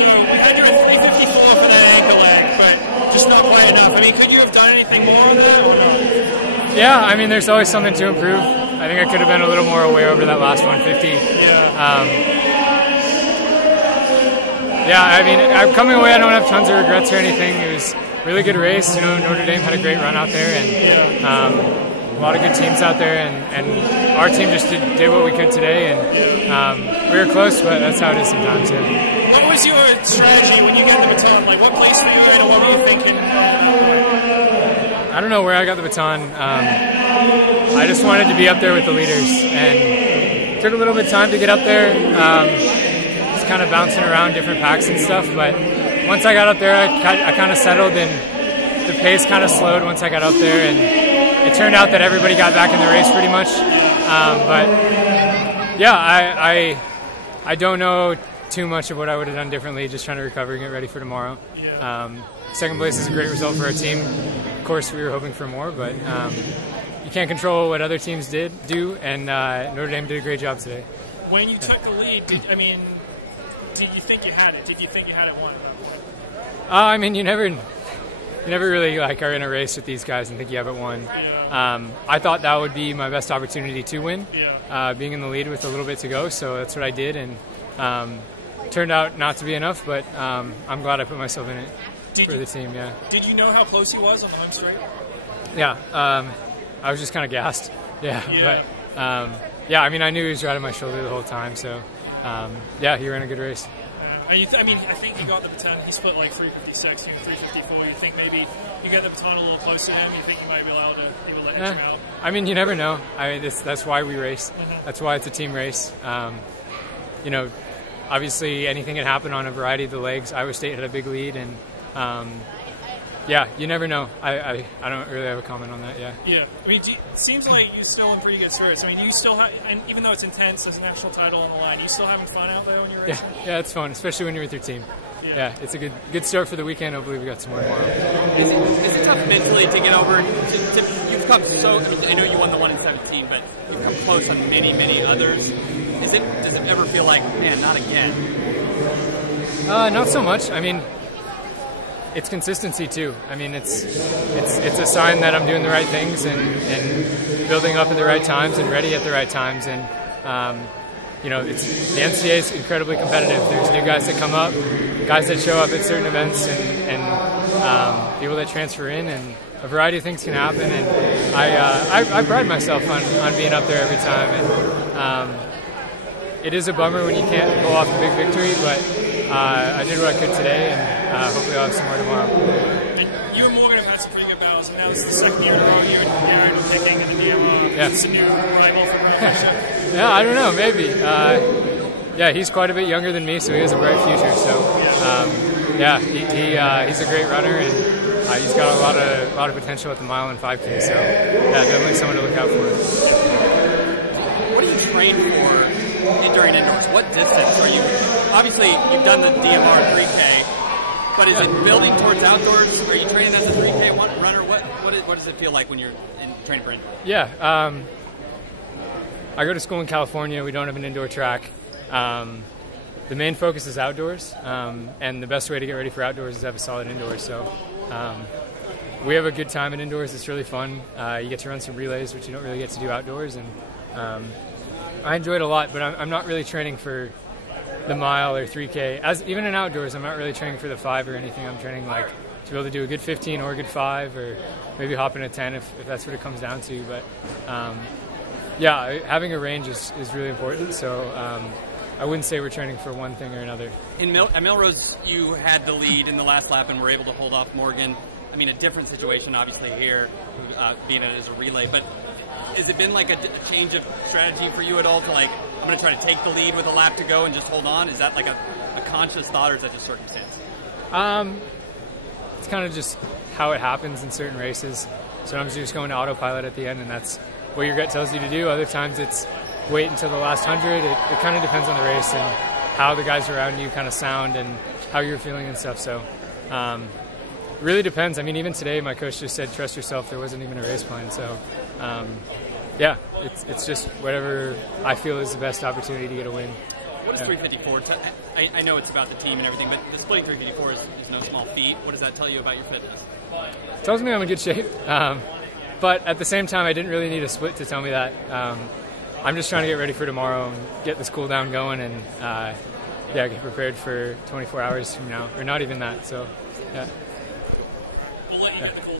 race, you had your 354 for that ankle leg, but just not quite enough. I mean, could you have done anything more on that or no? Yeah, I mean, there's always something to improve. I think I could have been a little more aware over that last 150. Yeah, I mean, I'm coming away, I don't have tons of regrets or anything. It was a really good race. You know, Notre Dame had a great run out there, and a lot of good teams out there, and our team just did what we could today, and we were close, but that's how it is sometimes. Yeah. What was your strategy when you got the baton? Like, what place were you in, or what were you thinking? I don't know where I got the baton. I just wanted to be up there with the leaders, and it took a little bit of time to get up there. Just kind of bouncing around different packs and stuff, but once I got up there, I kind of settled, and the pace kind of slowed once I got up there, and it turned out that everybody got back in the race pretty much. But yeah, I don't know too much of what I would have done differently, just trying to recover and get ready for tomorrow. Second place is a great result for our team. Of course, we were hoping for more, but you can't control what other teams do, and Notre Dame did a great job today. When you took the lead, did you think you had it? Did you think you had it won? I mean, you never really are in a race with these guys and think you have it won. I thought that would be my best opportunity to win, being in the lead with a little bit to go, so that's what I did, and turned out not to be enough, but I'm glad I put myself in it for the team. Yeah. Did you know how close he was on the home straight? Yeah, I was just kind of gassed. But I mean, I knew he was right on my shoulder the whole time, so yeah, he ran a good race. I think he got the baton. He split like 356, 354. You think maybe you get the baton a little closer to him? You think you might be allowed to maybe let him out? I mean, you never know. I mean, that's why we race. That's why it's a team race. You know, obviously anything can happen on a variety of the legs. Iowa State had a big lead, and yeah, you never know. I don't really have a comment on that. Yeah. I mean, it seems like you're still in pretty good spirits. I mean, you still have, and even though it's intense, there's a national title on the line. You still having fun out there when you're racing? Yeah, it's fun, especially when you're with your team. Yeah, it's a good start for the weekend. Hopefully, we got some more tomorrow. Is it tough mentally to get over? You've come so. I know you won the 1 in 17, but you've come close on many others. Does it ever feel like, man, not again? Not so much. I mean, it's consistency too. I mean, it's a sign that I'm doing the right things and building up at the right times and ready at the right times. And you know, the NCAA is incredibly competitive. There's new guys that come up, guys that show up at certain events, and people that transfer in, and a variety of things can happen. And I pride myself on being up there every time. And it is a bummer when you can't pull off a big victory, but I did what I could today, and hopefully I'll have some more tomorrow. And you and Morgan have had some pretty good battles, and now this is the second year in a row you and Aaron picking in the DMR. Yeah. It's a new rival for Graham. Yeah, I don't know, maybe. Yeah, he's quite a bit younger than me, so he has a bright future. So, yeah, he's a great runner, and he's got a lot of potential at the mile and 5K. So, yeah, definitely someone to look out for. What do you train for during indoors? What distance are you? Obviously, you've done the DMR 3K, but is it building towards outdoors? Are you training as a 3K runner? What does it feel like when you're training for indoor? Yeah, I go to school in California. We don't have an indoor track. The main focus is outdoors, and the best way to get ready for outdoors is to have a solid indoor. So we have a good time at indoors. It's really fun. You get to run some relays, which you don't really get to do outdoors, and I enjoy it a lot. But I'm not really training for the mile or 3K. Even in outdoors, I'm not really training for the 5 or anything. I'm training like to be able to do a good 15 or a good 5, or maybe hop in a 10 if that's what it comes down to. But yeah, having a range is really important. So I wouldn't say we're training for one thing or another. At Melrose, you had the lead in the last lap and were able to hold off Morgan. I mean, a different situation, obviously, here, being it as a relay. But has it been like a change of strategy for you at all to like, I'm going to try to take the lead with a lap to go and just hold on? Is that like a conscious thought, or is that just circumstance? It's kind of just how it happens in certain races. Sometimes you're just going to autopilot at the end, and that's what your gut tells you to do. Other times it's wait until the last 100. It kind of depends on the race and how the guys around you kind of sound and how you're feeling and stuff. So it really depends. I mean, even today my coach just said, trust yourself. There wasn't even a race plan. So yeah, it's just whatever I feel is the best opportunity to get a win. What is 354? I know it's about the team and everything, but the splitting 354 is no small feat. What does that tell you about your fitness? It tells me I'm in good shape. But at the same time, I didn't really need a split to tell me that. I'm just trying to get ready for tomorrow and get this cool down going and get prepared for 24 hours from now, or not even that. So, yeah. We'll let you get the cool